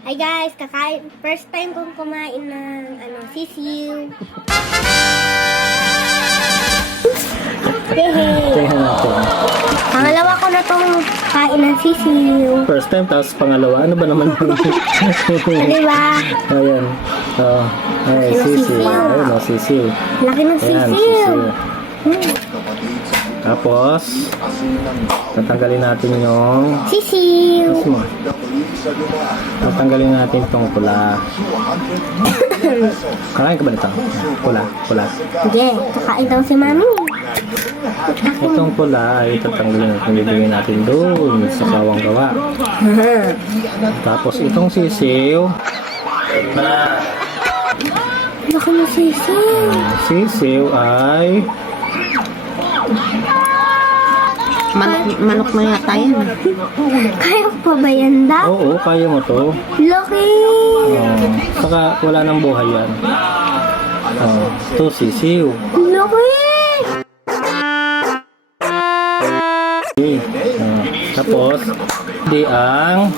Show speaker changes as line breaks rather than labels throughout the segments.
Hi guys, kakain. First time kong kumain ng sisiw. Yehey!
Tingnan natin.
Pangalawa ko na tong kain ng sisiw.
First time, tapos pangalawa. Ano ba naman?
Diba?
Ayan. Ay,
Laki ng
sisiw.
sisiw.
Ayun, sisiw.
Laki ng
Ayan,
sisiw.
Tapos, tatanggalin natin yung...
Sisiw.
Tapos mo. Tatanggalin natin itong pula. Kakain ka ba nito? Pula.
Sige, kakain daw si Mami.
Itong pula ay tatanggalin natin. Bibigyan natin doon sa kawang gawa. Tapos itong sisiw.
Laki ng sisiw.
Sisiw ay...
Manok na yata yan.
Kaya ko pa ba yan daw?
Oo, kaya mo to.
Laki.
Saka wala nang buhay yan. Ito sisiw.
Laki.
Tapos, di ang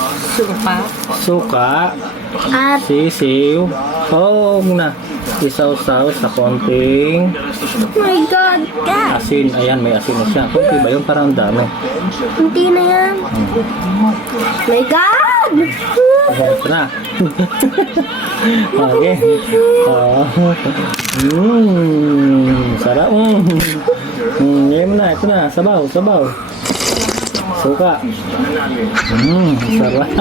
suka,
At
sisiw. Na. Isaw-saw sa konting
oh my God, God.
asin. Ayan, may asin na siya. Kunti ba yun? Parang dami.
Hindi na yan. My God.
Ito na. Okay. Sarap. Ngayon mo na. Ito na. Sabaw. Suka. Sarap.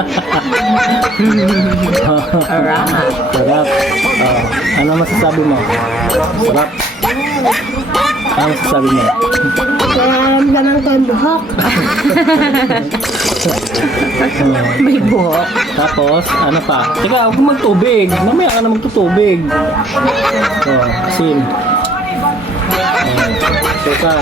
Sarap. Ano masasabi mo? Sarap. Ano masasabi mo?
Nararamdaman ko yung buhok.
May buhok.
Tapos, ano pa? Teka, huwag kang magtubig. Mamaya ka na magtutubig. Asin. Suka.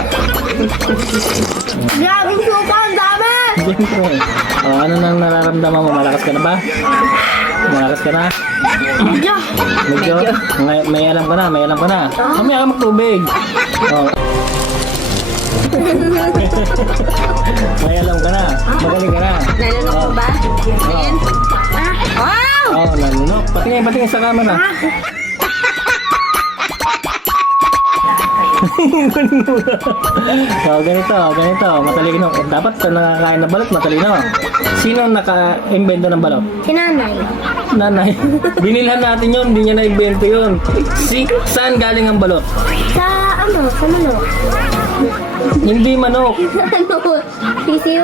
Grabe suka, ang dami.
Siyempre. Ano nang nararamdaman mo? Malakas ka na ba? Malakas ka na? Medyo? May alam ka na. Mamaya ka magtubig. May alam ka na. Magaling ka na.
Nanunok mo ba? Ayan. Wow!
Nanunok. Patingin sa camera. Ganito. Matalino. Dapat sa nakakain na balot, matalino. Sino naka-invento ng balot?
Si nanay.
Nanay. Binilhan natin yun, hindi niya na-invento yun. Saan galing ang balot?
Sa manok.
Hindi manok.
Sisiw.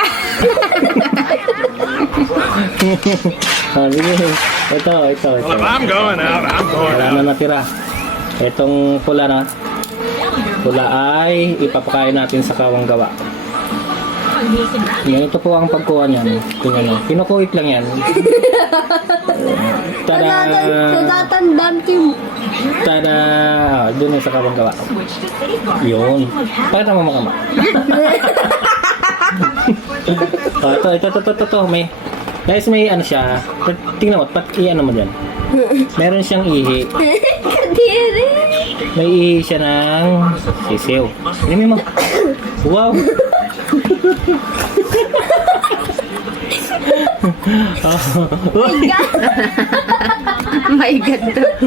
Sige. Ito.
I'm going out.
Wala na natira. Itong pula na. Pula ay ipapakain natin sa kawang gawa. Ganito po ang pagkuha niyan. Tingnan nyo. Kinukuit lang yan. Tada!
Natatandam si...
Tada! Doon yung sa kawang gawa. Yun. Pakita mo makama. Ito. Guys, may ano siya. Tingnan mo. I-ano mo dyan. Meron siyang ihi.
Kadiri.
May ihi siya ng sisiw. Tingnan mo. Wow!
My God.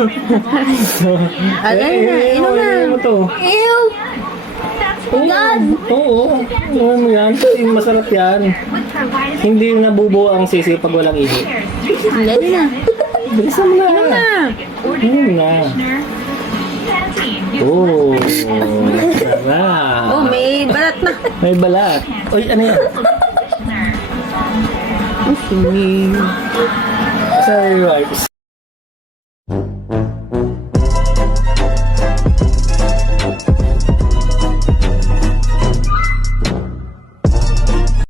Alay na, inom na.
Ano to?
Ew.
Oo. Ano mo yan? Masarap yan. Hindi nabubuo ang sisiw pag walang ihi.
Alay na.
Bilisan mo na. Inom na. Oh, sarap.
Oh, may balat na.
May balat. Uy, ano yan? Sorry, rice.